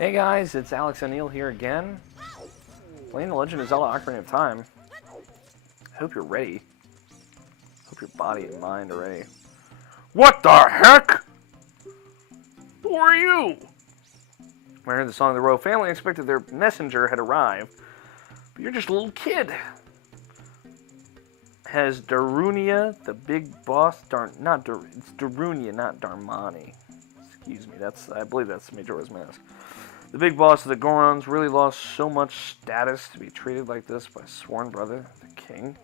Hey guys, it's Alex O'Neill here again, playing The Legend of Zelda Ocarina of Time. I hope you're ready. Hope your body and mind are ready. What the heck? Who are you? When I heard the song, the royal family expected their messenger had arrived, but you're just a little kid. Has Darunia, the big boss, it's Darunia, not Darmani. Excuse me, I believe that's Majora's Mask. The big boss of the Gorons really lost so much status to be treated like this by sworn brother, the king.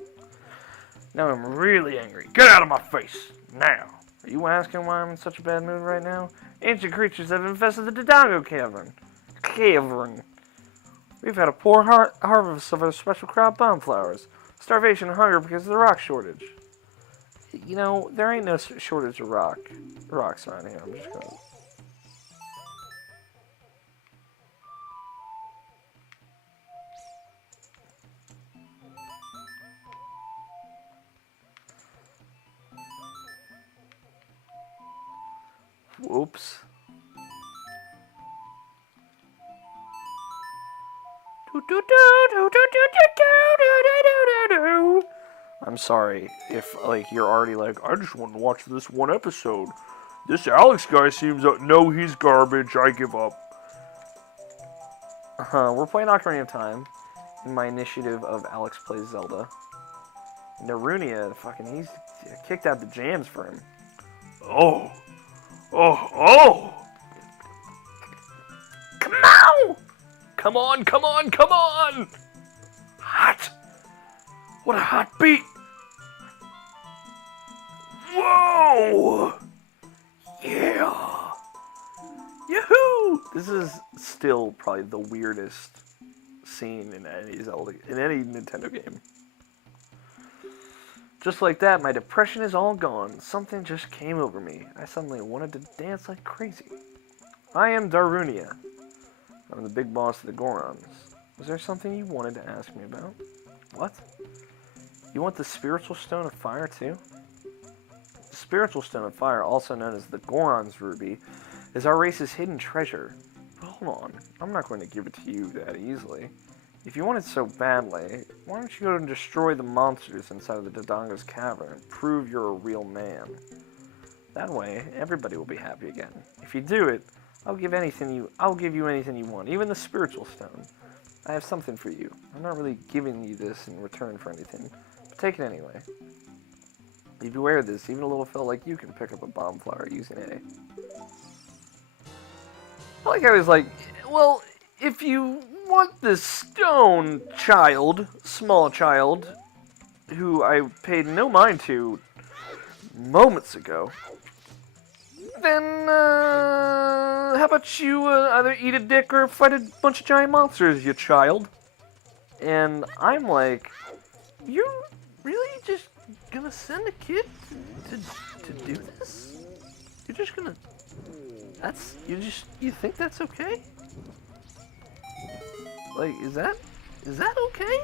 Now I'm really angry. Get out of my face, now! Are you asking why I'm in such a bad mood right now? Ancient creatures have infested the Dodongo cavern. We've had a poor harvest of our special crop bomb flowers. Starvation and hunger because of the rock shortage. You know, there ain't no shortage of rocks around here. I'm just gonna... Whoops. I'm sorry if, like, you're already like, I just want to watch this one episode. This Alex guy seems no, he's garbage. I give up. We're playing Ocarina of Time in my initiative of Alex Plays Zelda. Narunia, he's kicked out the jams for him. Oh! Come on! Come on! Hot! What a hot beat! Whoa! Yeah! Yahoo! This is still probably the weirdest scene in any Zelda, in any Nintendo game. Just like that, my depression is all gone. Something just came over me. I suddenly wanted to dance like crazy. I am Darunia. I'm the big boss of the Gorons. Was there something you wanted to ask me about? What? You want the Spiritual Stone of Fire, too? The Spiritual Stone of Fire, also known as the Goron's Ruby, is our race's hidden treasure. But hold on, I'm not going to give it to you that easily. If you want it so badly, why don't you go and destroy the monsters inside of the Dodongos cavern and prove you're a real man? That way, everybody will be happy again. If you do it, I'll give you anything you want, even the Spiritual Stone. I have something for you. I'm not really giving you this in return for anything, but take it anyway. If you wear this, even a little fellow like you can pick up a bomb flower using A. I was like, well, if you want this stone, small child, who I paid no mind to moments ago, then, how about you either eat a dick or fight a bunch of giant monsters, you child? And I'm like, you're really just gonna send a kid to do this? You're just gonna... You think that's okay? Like, is that okay?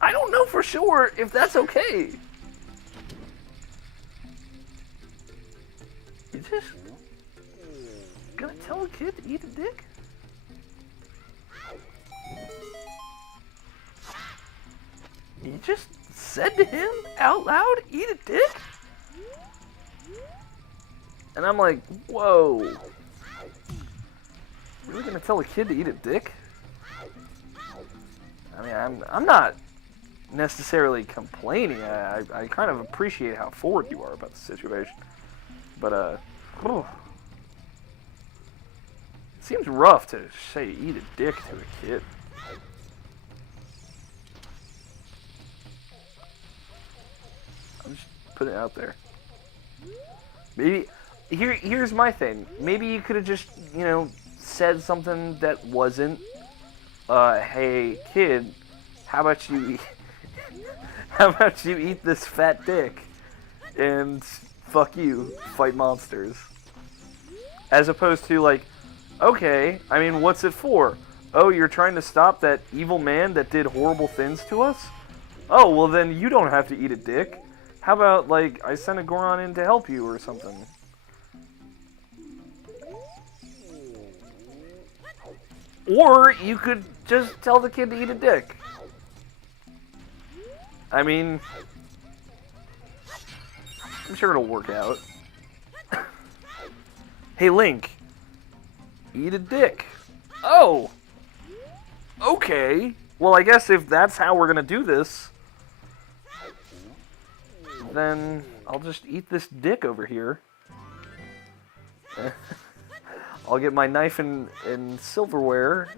I don't know for sure if that's okay. You just gonna tell a kid to eat a dick? You just said to him out loud, eat a dick? And I'm like, whoa. Really gonna tell a kid to eat a dick? I mean, I'm not necessarily complaining. I kind of appreciate how forward you are about the situation. But, it seems rough to say eat a dick to a kid. I'm just putting it out there. Maybe, here's my thing. Maybe you could have just, said something that wasn't, hey, kid, how about you eat this fat dick and fuck you, fight monsters. As opposed to, like, okay, I mean, what's it for? Oh, you're trying to stop that evil man that did horrible things to us? Oh, well then you don't have to eat a dick. How about, like, I send a Goron in to help you or something? Or you could just tell the kid to eat a dick. I mean, I'm sure it'll work out. Hey, Link, eat a dick. Oh! Okay. Well, I guess if that's how we're gonna do this, then I'll just eat this dick over here. I'll get my knife and silverware,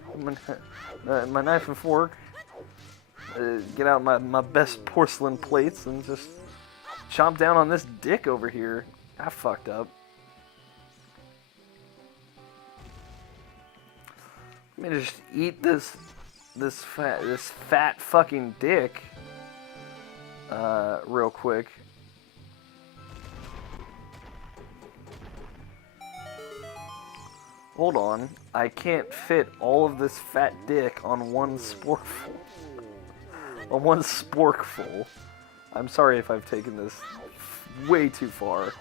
my knife and fork, get out my best porcelain plates, and just chomp down on this dick over here. I fucked up. Let me just eat this fat fucking dick real quick. Hold on, I can't fit all of this fat dick on one sporkful. On one sporkful. I'm sorry if I've taken this way too far.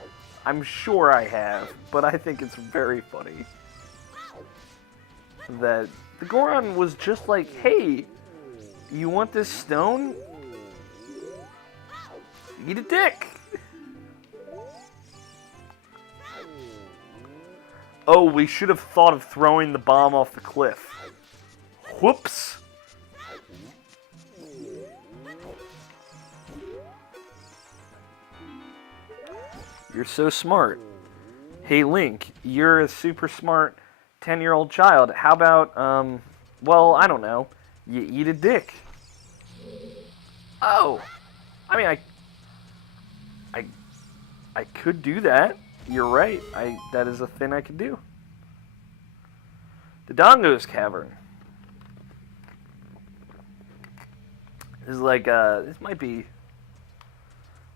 I'm sure I have, but I think it's very funny that the Goron was just like, hey, you want this stone? Eat a dick! Oh, we should have thought of throwing the bomb off the cliff. Whoops! You're so smart. Hey, Link, you're a super smart 10-year-old child. How about, well, I don't know. You eat a dick. Oh! I mean, I could do that. You're right. That is a thing I could do. The Dodongos Cavern. This is like, this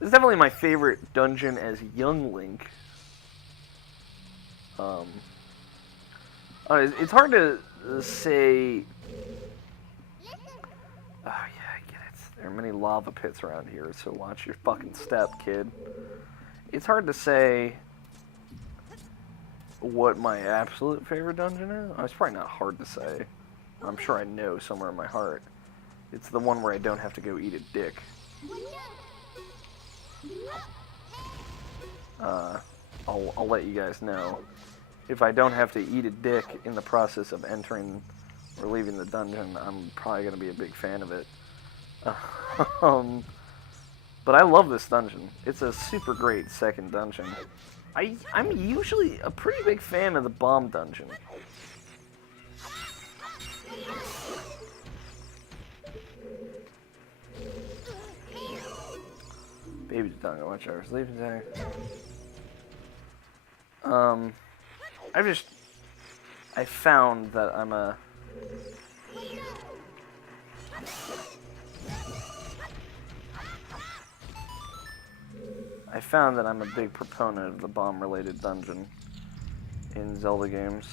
is definitely my favorite dungeon as young Link. It's hard to say. Oh yeah, I get it. There are many lava pits around here, so watch your fucking step, kid. It's hard to say what my absolute favorite dungeon is. Oh, it's probably not hard to say. I'm sure I know somewhere in my heart. It's the one where I don't have to go eat a dick. I'll let you guys know. If I don't have to eat a dick in the process of entering or leaving the dungeon, I'm probably going to be a big fan of it. But I love this dungeon. It's a super great second dungeon. I'm usually a pretty big fan of the bomb dungeon. Baby Dodongo, watch out, sleeping today. I found that I'm a big proponent of the bomb-related dungeon in Zelda games.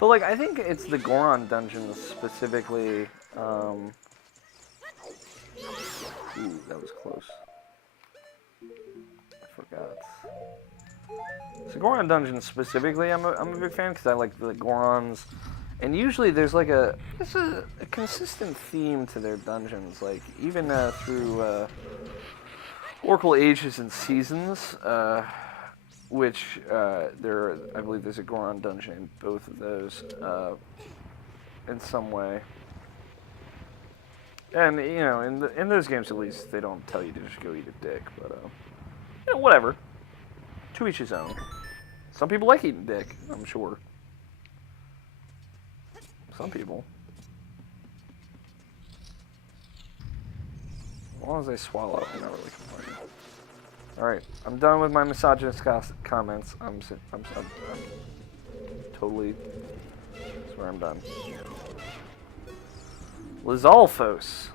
But, like, I think it's the Goron dungeon specifically. Ooh, that was close. I forgot. So Goron dungeon specifically, I'm a big fan because I like the Gorons, and usually there's like a consistent theme to their dungeons. Like even through Oracle Ages and Seasons, which I believe there's a Goron dungeon in both of those in some way. And, you know, in those games at least, they don't tell you to just go eat a dick, but, you know, whatever. To each his own. Some people like eating dick, I'm sure. Some people. As long as they swallow, I'm not really complaining. Alright, I'm done with my misogynist comments. I'm totally, that's where I'm done. Lizalfos.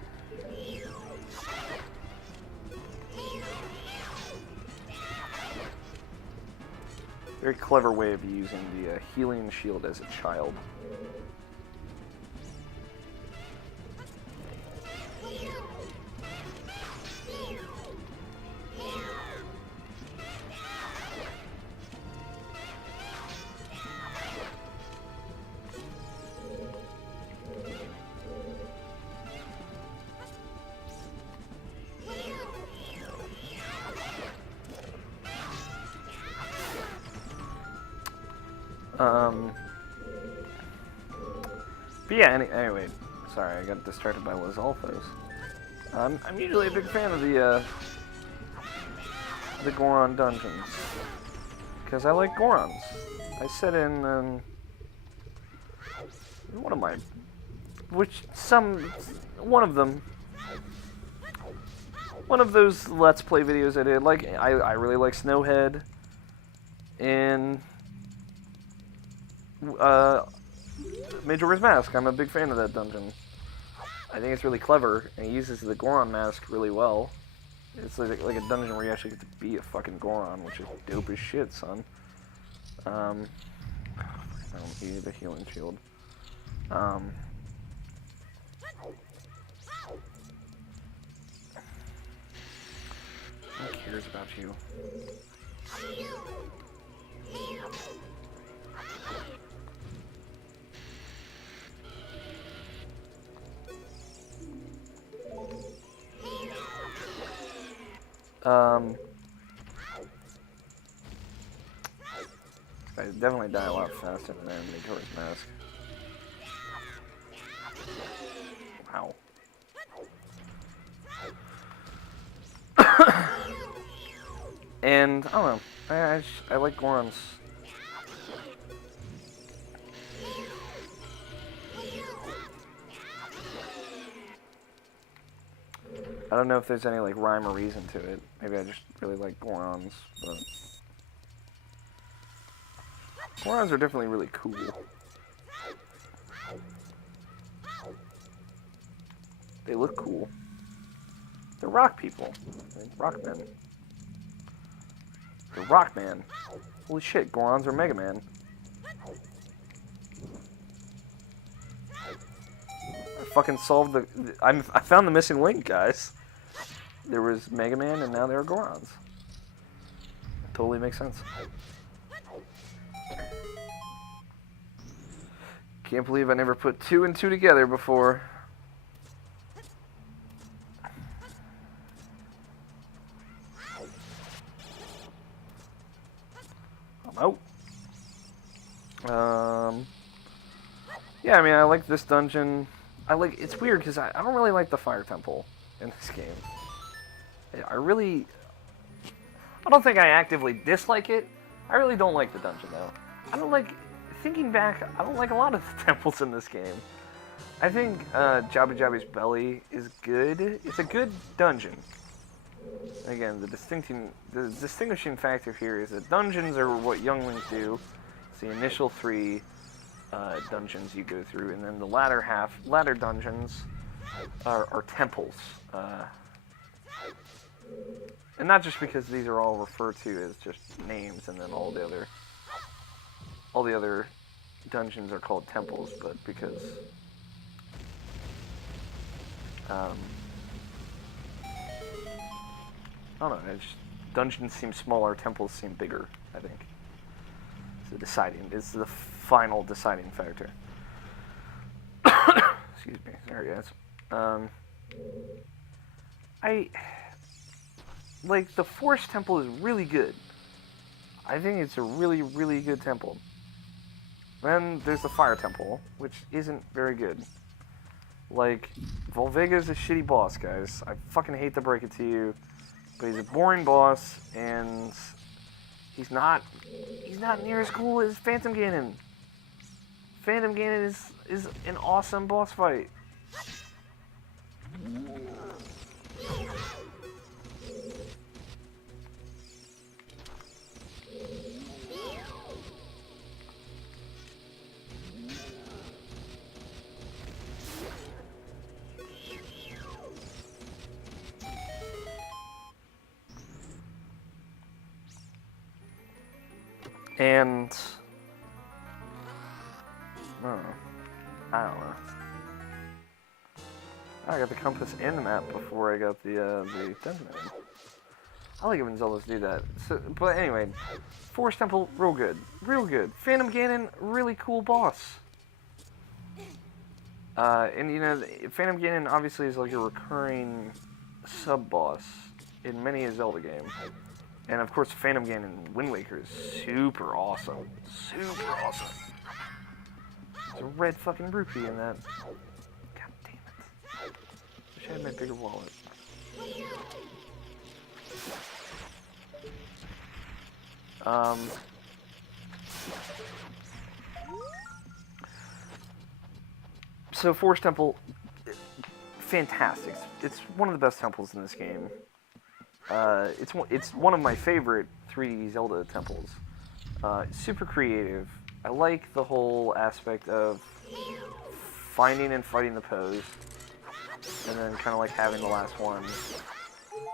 Very clever way of using the healing shield as a child. But yeah, anyway, sorry, I got distracted by Los Alphos. I'm usually a big fan of the Goron dungeons, because I like Gorons. I said in one of my, one of those Let's Play videos I did. Like I really like Snowhead, and Majora's Mask. I'm a big fan of that dungeon. I think it's really clever, and it uses the Goron mask really well. It's like a dungeon where you actually get to be a fucking Goron, which is dope as shit, son. I don't need the healing shield. Who cares about you? I definitely die a lot faster than Majora's Mask. Wow. And, I don't know, I like Gorons. I don't know if there's any, like, rhyme or reason to it. Maybe I just really like Gorons, but... Gorons are definitely really cool. They look cool. They're rock people. They're rock men. They're rock man. Holy shit, Gorons are Mega Man. I fucking solved the... I found the missing link, guys. There was Mega Man, and now there are Gorons. Totally makes sense. Can't believe I never put 2 and 2 together before. I'm out. Yeah, I mean, I like this dungeon. It's weird because I don't really like the fire temple in this game. I don't think I actively dislike it. I really don't like the dungeon though. Thinking back, I don't like a lot of the temples in this game. I think Jabba Jabba's Belly is good. It's a good dungeon. Again, the distinguishing factor here is that dungeons are what younglings do. It's the initial 3 dungeons you go through, and then the latter dungeons are temples. And not just because these are all referred to as just names, and then all the other dungeons are called temples, but because I don't know, dungeons seem smaller, temples seem bigger, I think. It's the final deciding factor. Excuse me, sorry guys. The Forest Temple is really good. I think it's a really, really good temple. Then there's the Fire Temple, which isn't very good. Volvega's a shitty boss, guys. I fucking hate to break it to you, but he's a boring boss, and he's not near as cool as Phantom Ganon. Phantom Ganon is an awesome boss fight. And I don't know. I got the compass and the map before I got the dungeon. I like it when Zeldas do that. But anyway, Forest Temple, real good, real good. Phantom Ganon, really cool boss. And Phantom Ganon obviously is like a recurring sub boss in many a Zelda game. And of course, Phantom Gain in Wind Waker is super awesome. Super awesome. There's a red fucking rupee in that. God damn it. Wish I had my bigger wallet. So Forest Temple, fantastic. It's one of the best temples in this game. It's one of my favorite 3D Zelda temples. Super creative. I like the whole aspect of finding and fighting the pose, and then kind of like having the last one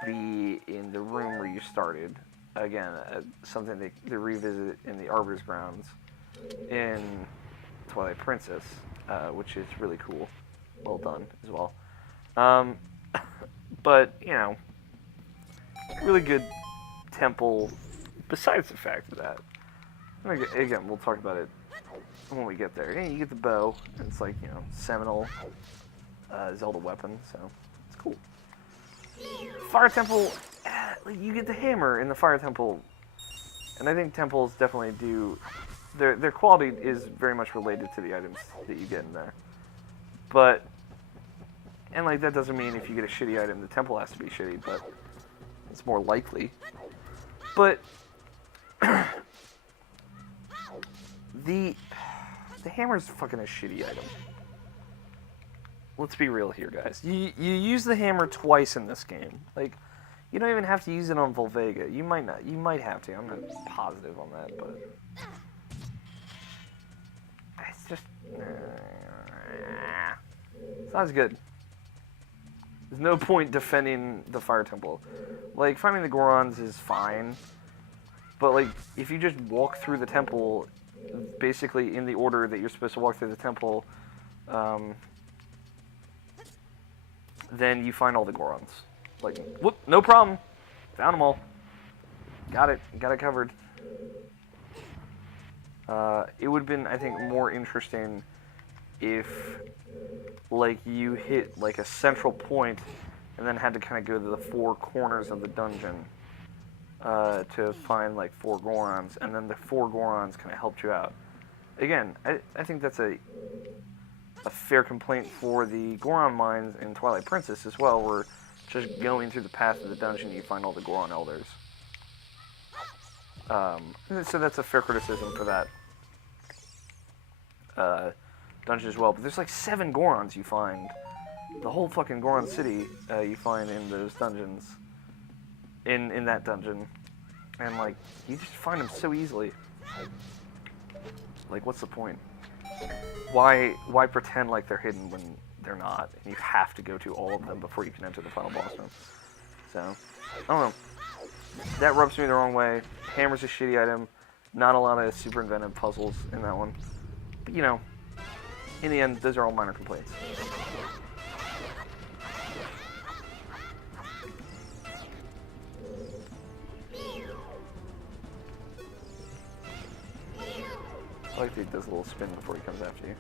be in the room where you started. Again, something they revisit in the Arbiter's Grounds in Twilight Princess, which is really cool. Well done as well. But, you know, really good temple besides the fact of that. And again, we'll talk about it when we get there. Yeah, you get the bow, and it's like, you know, seminal Zelda weapon, so it's cool. Fire Temple, you get the hammer in the Fire Temple, and I think temples definitely do, their quality is very much related to the items that you get in there. But, and like that doesn't mean if you get a shitty item, the temple has to be shitty, but it's more likely. But, the hammer's fucking a shitty item. Let's be real here, guys. You use the hammer twice in this game. Like, you don't even have to use it on Volvega. You might not. You might have to. I'm not positive on that, but it's just it's not as good. There's no point defending the Fire Temple. Like, finding the Gorons is fine, but like if you just walk through the temple, basically in the order that you're supposed to walk through the temple, then you find all the Gorons. Like, whoop, no problem. Found them all. Got it covered. It would have been, I think, more interesting if, like, you hit, like, a central point and then had to kind of go to the 4 corners of the dungeon to find, like, 4 Gorons, and then the 4 Gorons kind of helped you out. Again, I think that's a fair complaint for the Goron mines in Twilight Princess as well, where just going through the path of the dungeon you find all the Goron elders. So that's a fair criticism for that dungeon as well. But there's like 7 Gorons you find. The whole fucking Goron city you find in those dungeons. In that dungeon. And like, you just find them so easily. Like, what's the point? Why pretend like they're hidden when they're not, and you have to go to all of them before you can enter the final boss room? So, I don't know. That rubs me the wrong way. Hammer's a shitty item. Not a lot of super inventive puzzles in that one. But, you know, in the end, those are all minor complaints. I like that he does a little spin before he comes after you.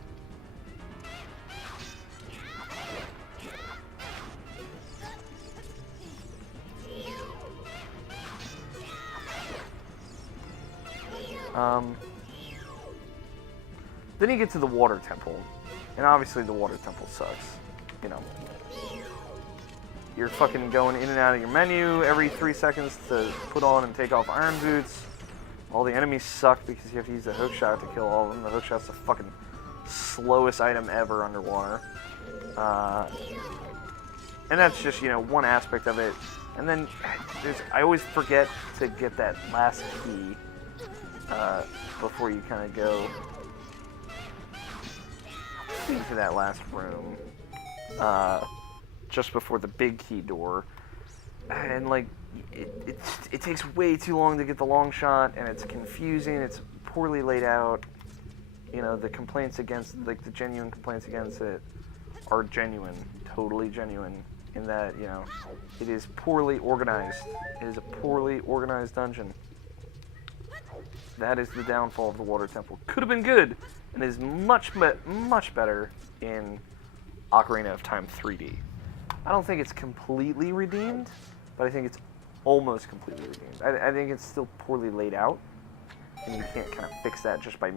Then you get to the Water Temple, and obviously the Water Temple sucks. You know, you're fucking going in and out of your menu every 3 seconds to put on and take off iron boots. All the enemies suck because you have to use the hookshot to kill all of them. The hookshot's the fucking slowest item ever underwater. And that's just, you know, one aspect of it. And then I always forget to get that last key before you kind of go into that last room. Just before the big key door. And like, it takes way too long to get the long shot, and it's confusing, it's poorly laid out. You know, the complaints against, like, the genuine complaints against it are genuine, totally genuine, in that, you know, it is poorly organized. It is a poorly organized dungeon. That is the downfall of the Water Temple. Could have been good, and is much better in Ocarina of Time 3D. I don't think it's completely redeemed, but I think it's almost completely redeemed. I think it's still poorly laid out, and you can't kind of fix that just by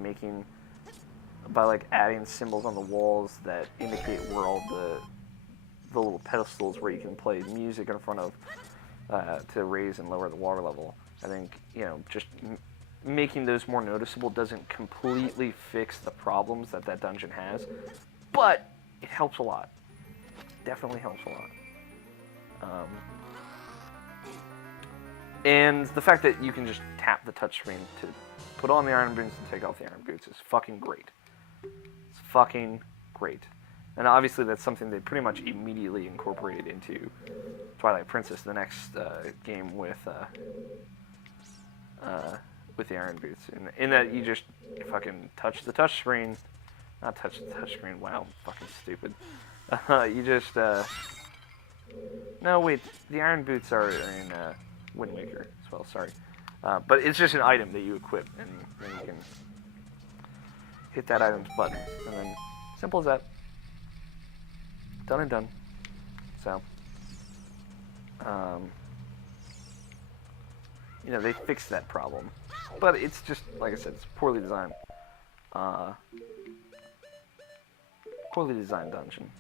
like adding symbols on the walls that indicate where all the little pedestals where you can play music in front of to raise and lower the water level. I think, just making those more noticeable doesn't completely fix the problems that dungeon has, but it helps a lot. Definitely helps a lot. And the fact that you can just tap the touchscreen to put on the iron boots and take off the iron boots is fucking great. It's fucking great. And obviously that's something they pretty much immediately incorporated into Twilight Princess, the next game with the iron boots. In that you just fucking touch the touchscreen. Not touch the touchscreen, wow, fucking stupid. You just, no wait, the iron boots are in Wind Waker as well, sorry. But it's just an item that you equip, and then you can hit that item's button, and then, simple as that. Done and done. So, they fixed that problem. But it's just, like I said, it's poorly designed. Poorly designed dungeon.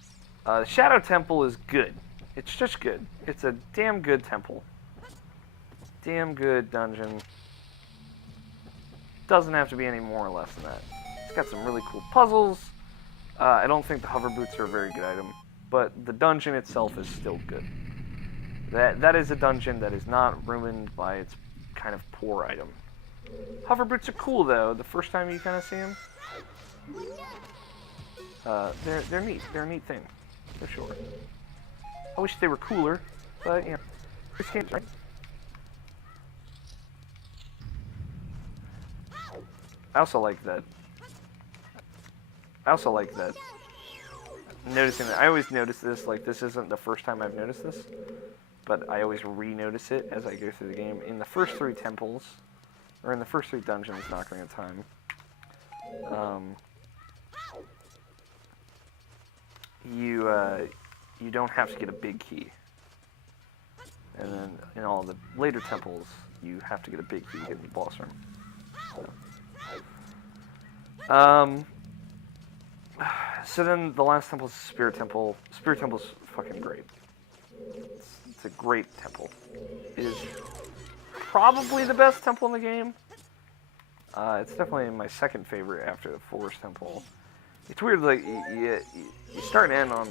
The Shadow Temple is good. It's just good. It's a damn good temple. Damn good dungeon. Doesn't have to be any more or less than that. It's got some really cool puzzles. I don't think the hover boots are a very good item, but the dungeon itself is still good. That is a dungeon that is not ruined by its kind of poor item. Hover boots are cool though. The first time you kind of see them, they're neat. They're a neat thing, for sure. I wish they were cooler, but this game's right. I also like that. Noticing that I always notice this. Like, this isn't the first time I've noticed this, but I always re-notice it as I go through the game. In the first 3 temples, or in the first 3 dungeons, Ocarina of Time, you don't have to get a big key, and then in all the later temples, you have to get a big key to get in the boss room. So then the last temple is the Spirit Temple. Spirit Temple's fucking great. It's a great temple. It is probably the best temple in the game. It's definitely my second favorite after the Forest Temple. It's weird, like, you start and end on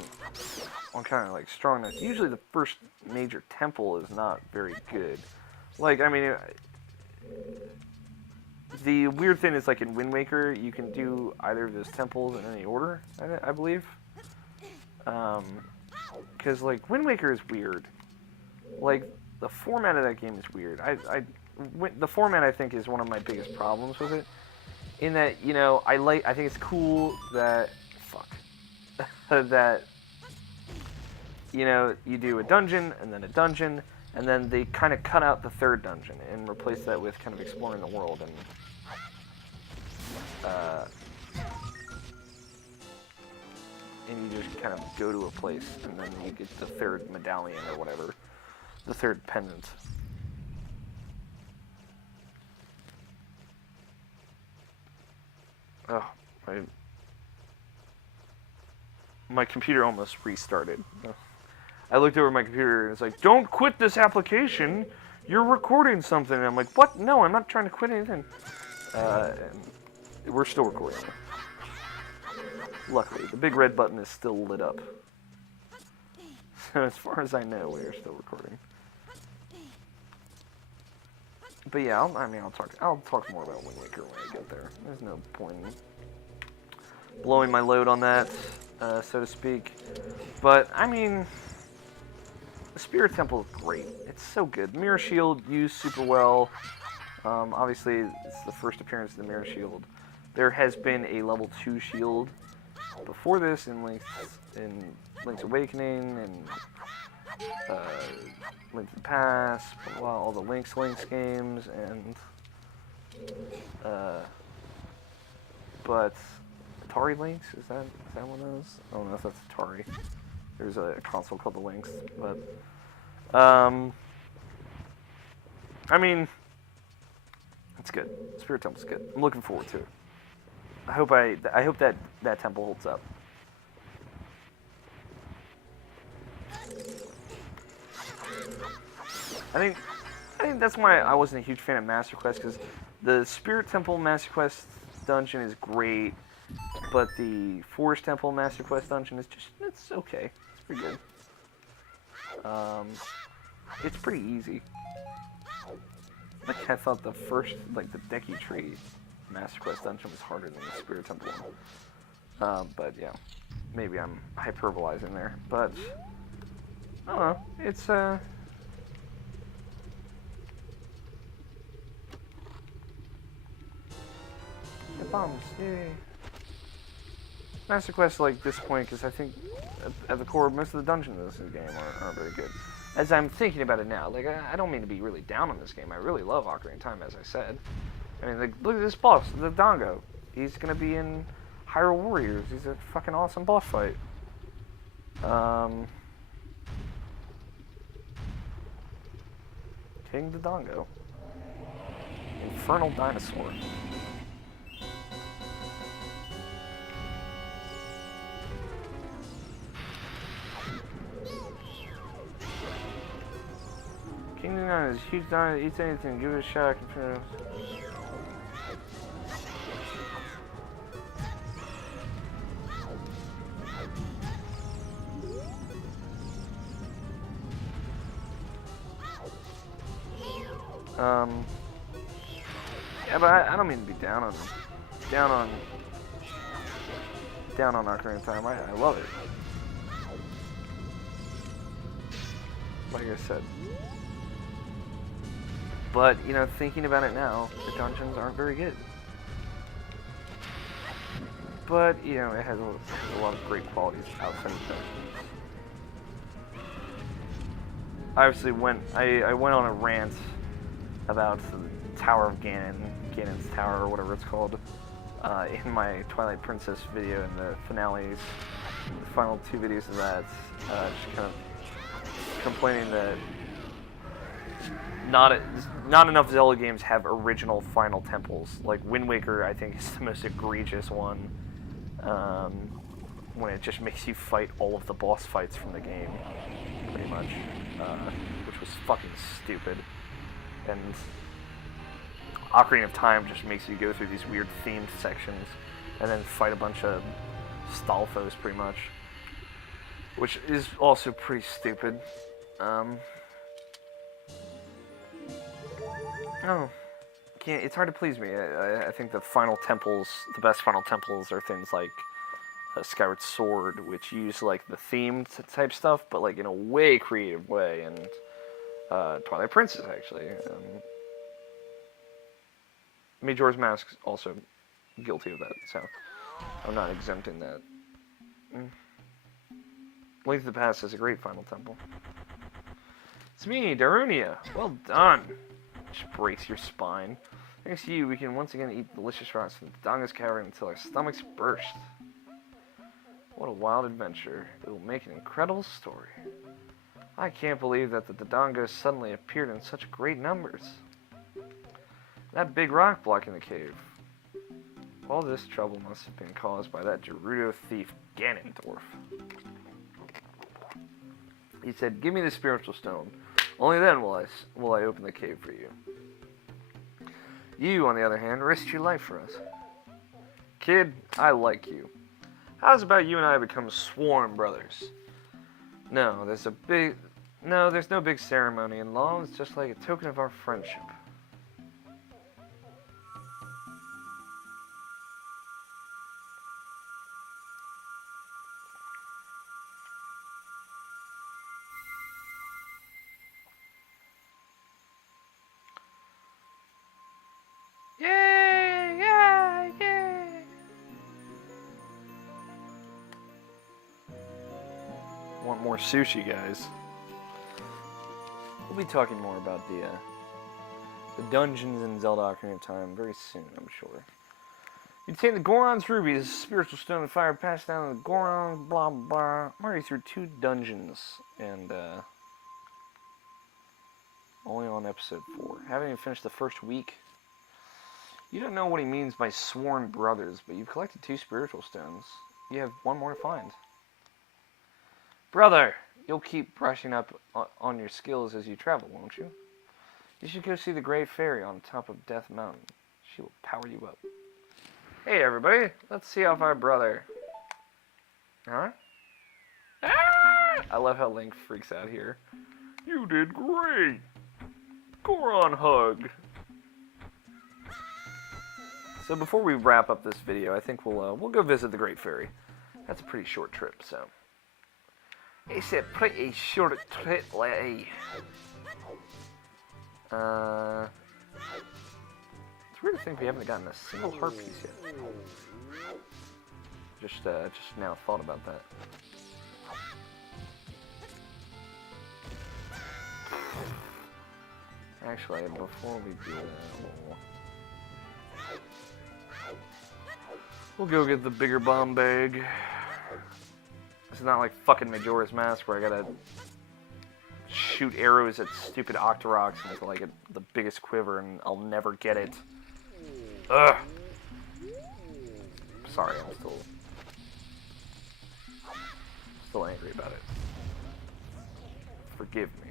kind of like strongness. Usually the first major temple is not very good. Like, I mean, the weird thing is, like, in Wind Waker, you can do either of those temples in any order, I believe. Because, like, Wind Waker is weird. Like, the format of that game is weird. The format, I think, is one of my biggest problems with it. In that, I think it's cool that, that, you do a dungeon, and then they kind of cut out the third dungeon and replace that with kind of exploring the world and you just kind of go to a place and then you get the third medallion or whatever, the third pendant. Oh, my computer almost restarted. I looked over at my computer and it's like, don't quit this application, you're recording something. And I'm like, what? No, I'm not trying to quit anything. And we're still recording. Luckily, the big red button is still lit up. So as far as I know, we are still recording. But yeah, I'll talk more about Wind Waker when I get there. There's no point in blowing my load on that, so to speak. But, I mean, the Spirit Temple is great. It's so good. Mirror Shield used super well. Obviously, it's the first appearance of the Mirror Shield. There has been a level 2 shield before this in Link's Awakening and Link to the Past, all the Link's games, and but Atari Lynx, is that one of those? I don't know if that's Atari. There's a console called the Lynx, but I mean, it's good. Spirit Temple's good. I'm looking forward to it. I hope that temple holds up. I think that's why I wasn't a huge fan of Master Quest, because the Spirit Temple Master Quest dungeon is great, but the Forest Temple Master Quest dungeon is it's okay. It's pretty good. It's pretty easy. Like, I thought the first, like, the Deki Tree Master Quest dungeon was harder than the Spirit Temple one. But, yeah. Maybe I'm hyperbolizing there. But, I don't know. It's, the bombs, yay. Master Quest, like, disappointing because I think at the core, most of the dungeons in this game aren't very good. As I'm thinking about it now, like, I don't mean to be really down on this game. I really love Ocarina of Time, as I said. I mean, like, look at this boss, the Dodongo. He's gonna be in Hyrule Warriors. He's a fucking awesome boss fight. King Dodongo. Infernal Dinosaur. King Dodongo is a huge dino that eats anything. Give it a shot. Yeah, but I don't mean to be down on Ocarina of Time. I love it. Like I said. But, you know, thinking about it now, the dungeons aren't very good. But, you know, it has a lot of great qualities outside of the dungeons. I obviously I went on a rant about the Tower of Ganon, Ganon's Tower, or whatever it's called, in my Twilight Princess video and the finales, the final 2 videos of that, just kind of complaining that not enough Zelda games have original final temples. Like Wind Waker, I think, is the most egregious one, when it just makes you fight all of the boss fights from the game, pretty much, which was fucking stupid. And Ocarina of Time just makes you go through these weird themed sections and then fight a bunch of Stalfos, pretty much, which is also pretty stupid. It's hard to please me. I think the final temples, the best final temples, are things like Skyward Sword, which use like the themed type stuff, but like in a way creative way, and Twilight Princess, actually. Majora's Mask's also guilty of that, so I'm not exempting that. Link to the Past is a great final temple. It's me, Darunia. Well done. Just brace your spine. Thanks to you, we can once again eat delicious rocks from the Dodongos cavern until our stomachs burst. What a wild adventure. It will make an incredible story. I can't believe that the Dodongos suddenly appeared in such great numbers. That big rock blocking the cave. All this trouble must have been caused by that Gerudo thief, Ganondorf. He said, "Give me the spiritual stone. Only then will I open the cave for you." You, on the other hand, risked your life for us. Kid, I like you. How's about you and I become sworn brothers? No, there's no big ceremony in law. It's just like a token of our friendship. Yay! Yay! Yay! Want more sushi, guys? We'll be talking more about the dungeons in Zelda Ocarina of Time very soon, I'm sure. You take the Goron's Ruby, this spiritual stone of fire passed down to the Goron, blah blah. I'm already through 2 dungeons, and only on episode 4. Haven't even finished the first week. You don't know what he means by sworn brothers, but you've collected 2 spiritual stones. You have 1 more to find. Brother, you'll keep brushing up on your skills as you travel, won't you? You should go see the Great Fairy on top of Death Mountain. She will power you up. Hey everybody, let's see off our brother. Huh? Ah! I love how Link freaks out here. You did great! Goron hug! So before we wrap up this video, I think we'll go visit the Great Fairy. That's a pretty short trip, so. It's a pretty short trip, lady. It's weird to think we haven't gotten a single heart piece yet. Just now thought about that. Actually, before we do that, we'll go get the bigger bomb bag. It's not like fucking Majora's Mask where I gotta shoot arrows at stupid Octoroks with like the biggest quiver and I'll never get it. Ugh. Sorry, I'm still angry about it. Forgive me.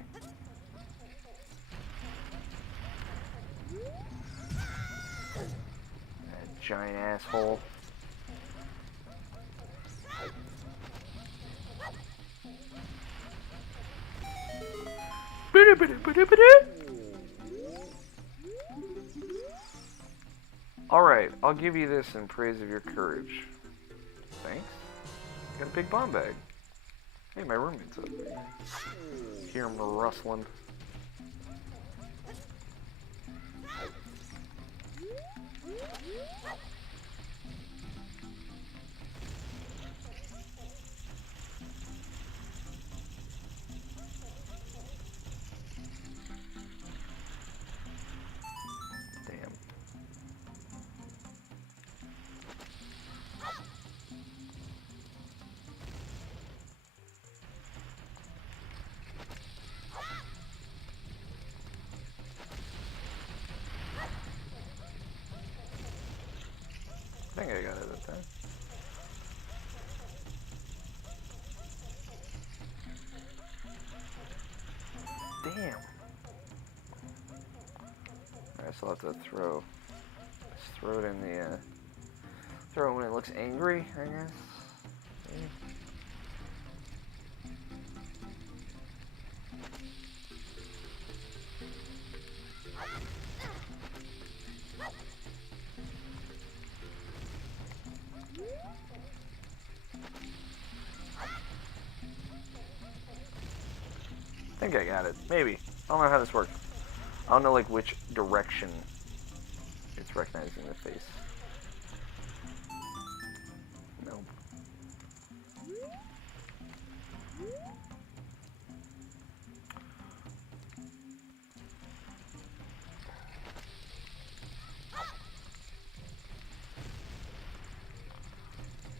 That giant asshole. Alright, I'll give you this in praise of your courage. Thanks. Got a big bomb bag. Hey, my roommate's up. Hear him rustling. I think I got it that time. Damn. I still have to throw. Just throw it in the. Throw it when it looks angry, I guess. Yeah. I think I got it. Maybe. I don't know how this works. I don't know like which direction it's recognizing the face. Nope.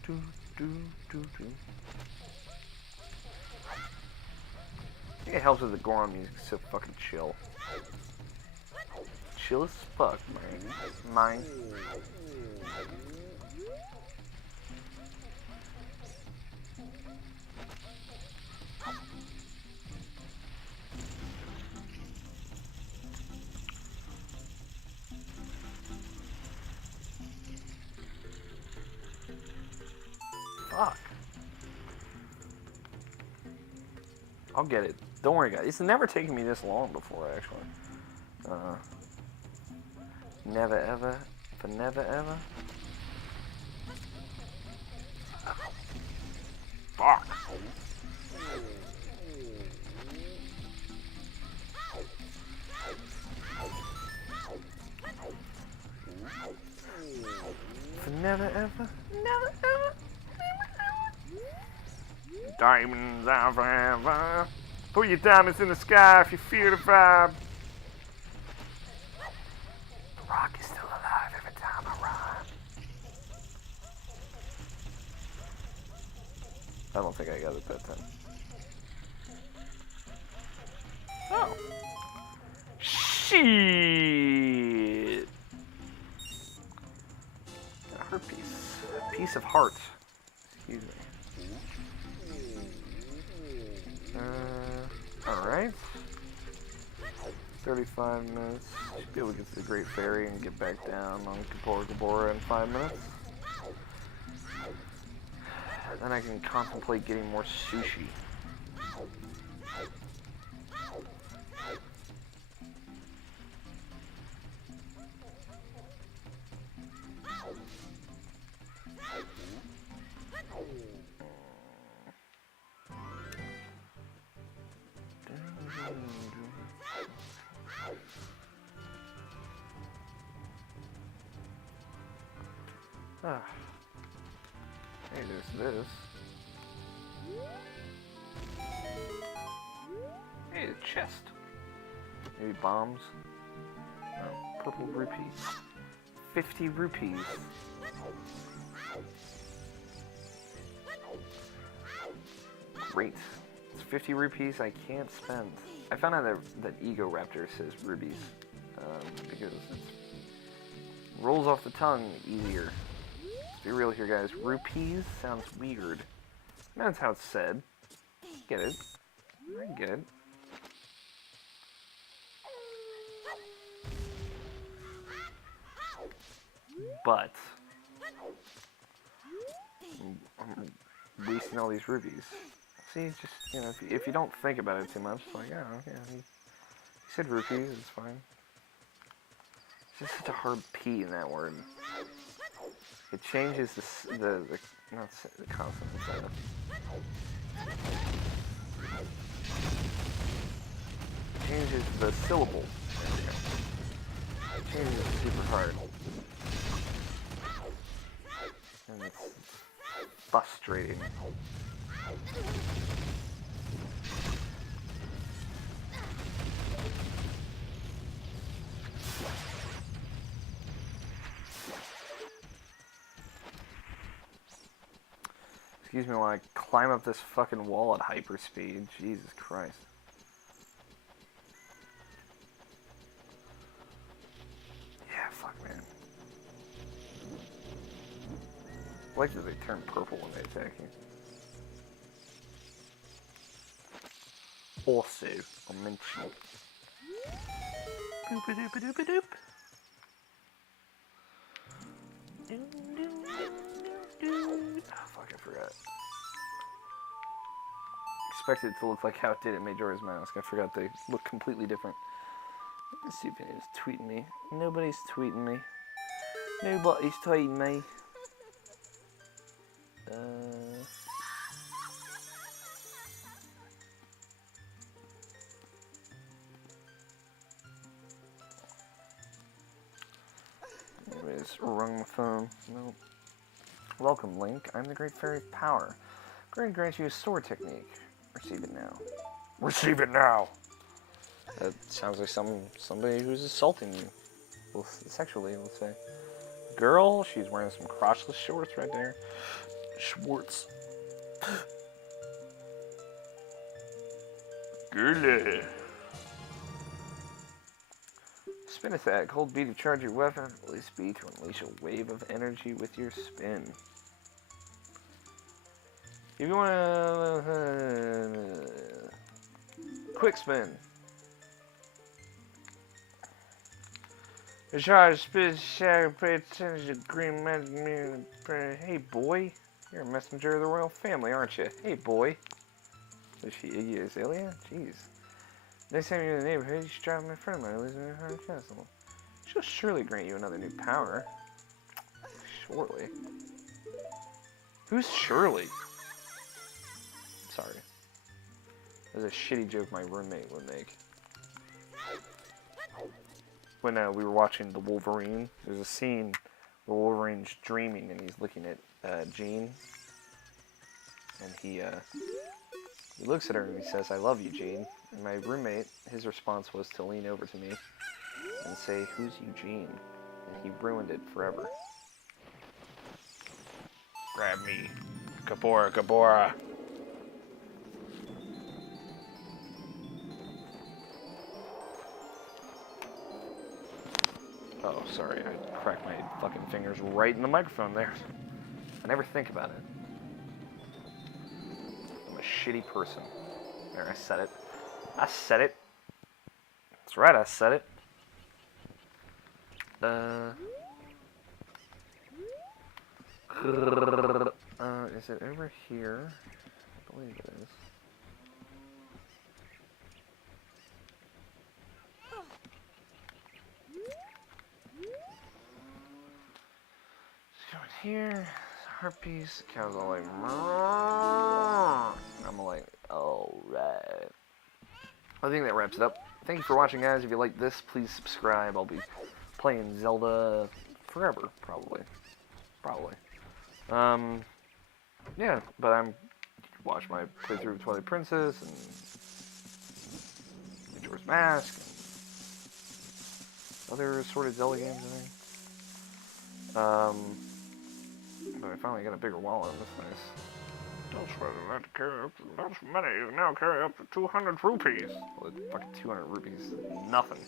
Do do do do. I think it helps with the Goron music, it's so fucking chill. Chill as fuck, man. Mine. Fuck. I'll get it. Don't worry, guys. It's never taken me this long before, actually. Never ever, but never ever. Fuck. For never ever, never ever, never ever. Diamonds are forever. Put your diamonds in the sky if you feel the vibe. The rock is still alive every time I rhyme. I don't think I got it that time. Oh. Shit. A heart piece. A piece of heart. Excuse me. Alright. 35 minutes. Should be able to get to the Great Ferry and get back down on Gabora in 5 minutes. Then I can contemplate getting more sushi. Ah. Hey, there's this. Hey, a chest. Maybe bombs? No, purple rupees. 50 rupees. Great. It's 50 rupees I can't spend. I found out that Ego Raptor says rubies. Because it rolls off the tongue easier. Let's be real here, guys. Rupees sounds weird. That's how it's said. Get it. I get it. But I'm wasting all these rubies. See, just, you know, if you don't think about it too much, it's like, oh, yeah, he said rupees, it's fine. It's just such a hard P in that word. It changes the not the consonants. Changes the syllable. There we go. It changes it super hard. And it's frustrating. Excuse me while I climb up this fucking wall at hyperspeed. Jesus Christ. Yeah, fuck, man. I like that they turn purple when they attack you. Also, I'll mention. Boop-a-doop-a-doop-a-doop. Oh, fuck, I forgot. Expected it to look like how it did at Majora's Mask. I forgot they look completely different. Let's see if anyone's tweeting me. Nobody's tweeting me. Nobody's tweeting me. Anyways, rung my phone. Nope. Welcome, Link. I'm the Great Fairy of Power. I'm going to grant you a sword technique. Receive it now. Receive it now! That sounds like somebody who's assaulting you. Well, sexually, let's say. Girl, she's wearing some crotchless shorts right there. Schwartz. Girly. Spin attack. Hold B to charge your weapon. Release B to unleash a wave of energy with your spin. If you want to... quick spin. Charge, spin, shadow, pay attention to green magic. Hey, boy. You're a messenger of the royal family, aren't you? Hey, boy. Is she Iggy Azalea? Jeez. Next time you're in the neighborhood, you should drive my friend of mine who lives in a haunted castle. She'll surely grant you another new power. Surely. Who's Shirley? Sorry. That was a shitty joke my roommate would make. When we were watching The Wolverine, there's a scene where Wolverine's dreaming and he's looking at Jean. And he looks at her and he says, "I love you, Jean." And my roommate, his response was to lean over to me and say, "Who's Eugene?" And he ruined it forever. Grab me. Gabora, Gabora. Oh, sorry, I cracked my fucking fingers right in the microphone there. I never think about it. I'm a shitty person. There, I said it. I said it. That's right, I said it. Is it over here? I believe it is. Here, harpies, cows all like, I'm like, alright. I think that wraps it up. Thank you for watching, guys. If you like this, please subscribe. I'll be playing Zelda forever, probably. Yeah, but watch my playthrough of Twilight Princess and Majora's Mask and other assorted Zelda games, I think. But I finally got a bigger wallet. That's nice. Don't sweat it. I have to carry up lots of money. You now carry up to 200 rupees. Well, fucking 200 rupees is nothing.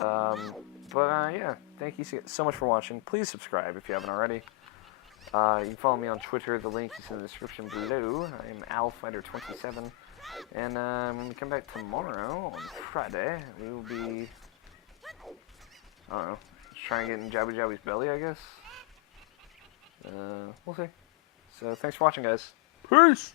Yeah. Thank you so much for watching. Please subscribe if you haven't already. You can follow me on Twitter. The link is in the description below. I'm AlFighter27. And when we come back tomorrow, on Friday, we will be... I don't know. Just trying to get in Jabba Jabba's belly, I guess. We'll see. So, thanks for watching, guys. Peace!